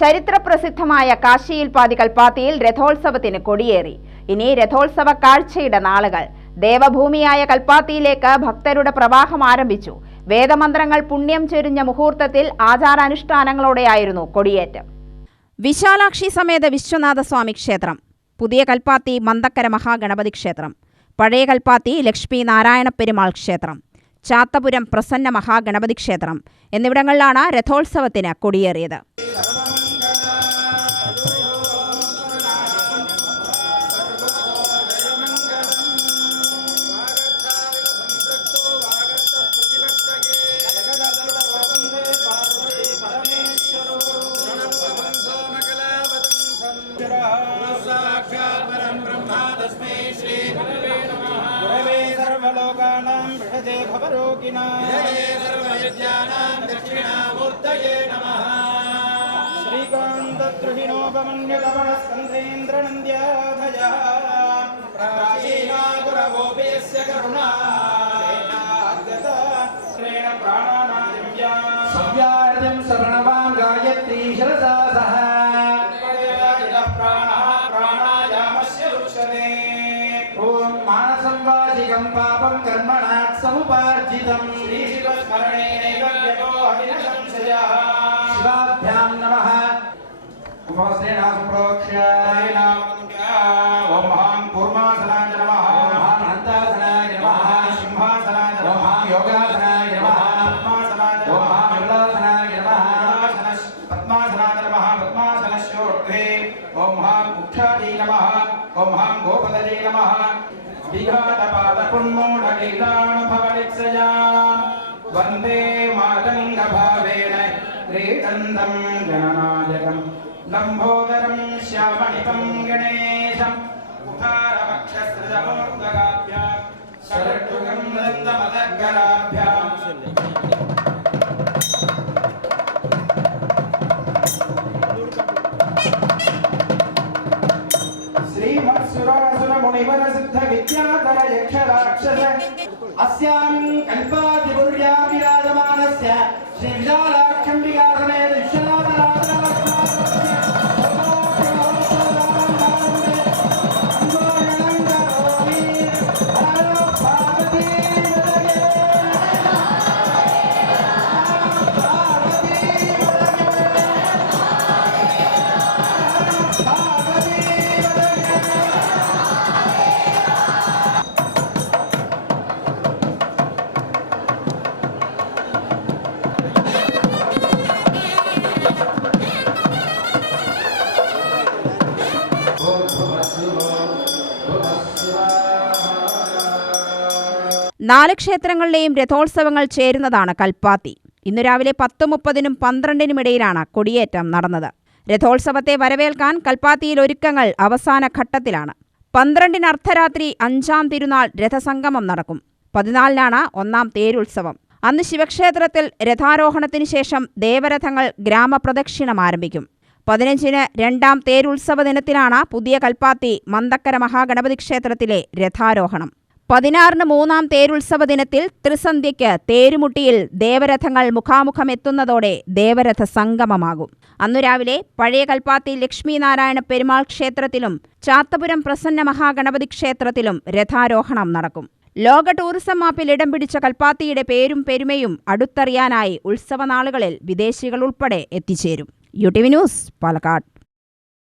ചരിത്രപ്രസിദ്ധമായ കാശിയിൽ പാതി കൽപ്പാത്തിയിൽ രഥോത്സവത്തിന് കൊടിയേറി. ഇനി രഥോത്സവ കാഴ്ചയുടെ നാളുകൾ. ദേവഭൂമിയായ കൽപ്പാത്തിയിലേക്ക് ഭക്തരുടെ പ്രവാഹം ആരംഭിച്ചു. വേദമന്ത്രങ്ങൾ പുണ്യം ചൊരിഞ്ഞ മുഹൂർത്തത്തിൽ ആചാരാനുഷ്ഠാനങ്ങളോടെയായിരുന്നു കൊടിയേറ്റം. വിശാലാക്ഷി സമേത വിശ്വനാഥ സ്വാമി ക്ഷേത്രം. പുതിയ കൽപ്പാത്തി മന്തക്കര മഹാഗണപതി ക്ഷേത്രം. പഴയ കൽപ്പാത്തി ലക്ഷ്മി നാരായണ പെരുമാൾ ക്ഷേത്രം. ചാത്തപുരം പ്രസന്ന മഹാഗണപതി ക്ഷേത്രം. എന്നിവിടങ്ങളിലാണ് രഥോത്സവത്തിന് കൊടിയേറിയത്. गुरवे सर्वलोकानां विषजे भवरोगिणां श्रीकान्तद्रुहिणोपमन्यकमणस्कन्धेन्द्रनन्द्याधयः प्राचीना गुरवोऽपि यस्य करुणा वाचिकं पापं कर्मणात् समुपार्जितम् श्रीशिवस्मरणेनैव व्यतो हरिण शिवाभ्यां नमः उपवस्त्रेण सम्प्रोक्ष्य ॐ महां कूर्मासनाय नमः नमः सिंहासनाय नमः महां नमः विघातपादपुन्मूढलीलानुभवनित्सया वन्दे मातङ्गभावेन क्रीडन्दं गणनायकं लम्बोदरं श्यामणिपं गणेशम् उकारवक्षसृजमूर्धगाभ्यां शरट्युगं नन्दमदगराभ्याम् अस्यां कल्पादिपुर्यां विराजमानस्य श्री നാല് ക്ഷേത്രങ്ങളിലെയും രഥോത്സവങ്ങൾ ചേരുന്നതാണ് കൽപ്പാത്തി. ഇന്ന് രാവിലെ പത്ത് മുപ്പതിനും പന്ത്രണ്ടിനും ഇടയിലാണ് കൊടിയേറ്റം നടന്നത്. രഥോത്സവത്തെ വരവേൽക്കാൻ കൽപ്പാത്തിയിൽ ഒരുക്കങ്ങൾ അവസാന ഘട്ടത്തിലാണ്. പന്ത്രണ്ടിന് അർദ്ധരാത്രി അഞ്ചാം തിരുനാൾ രഥസംഗമം നടക്കും. പതിനാലിനാണ് ഒന്നാം തേരുത്സവം. അന്ന് ശിവക്ഷേത്രത്തിൽ രഥാരോഹണത്തിന് ശേഷം ദേവരഥങ്ങൾ ഗ്രാമപ്രദക്ഷിണം ആരംഭിക്കും. പതിനഞ്ചിന് രണ്ടാം തേരുത്സവ ദിനത്തിലാണ് പുതിയ കൽപ്പാത്തി മന്തക്കര മഹാഗണപതി ക്ഷേത്രത്തിലെ രഥാരോഹണം. പതിനാറിന് മൂന്നാം തേരുത്സവ ദിനത്തിൽ ത്രിസന്ധ്യയ്ക്ക് തേരുമുട്ടിയിൽ ദേവരഥങ്ങൾ മുഖാമുഖമെത്തുന്നതോടെ ദേവരഥ സംഗമമാകും. അന്നു രാവിലെ പഴയ കൽപ്പാത്തി ലക്ഷ്മിനാരായണ പെരുമാൾ ക്ഷേത്രത്തിലും ചാത്തപുരം പ്രസന്ന മഹാഗണപതി ക്ഷേത്രത്തിലും രഥാരോഹണം നടക്കും. ലോക ടൂറിസം മാപ്പിൽ ഇടം പിടിച്ച കൽപ്പാത്തിയുടെ പേരും പെരുമയും അടുത്തറിയാനായി ഉത്സവനാളുകളിൽ വിദേശികൾ ഉൾപ്പെടെ എത്തിച്ചേരും. U T V news Palakkad.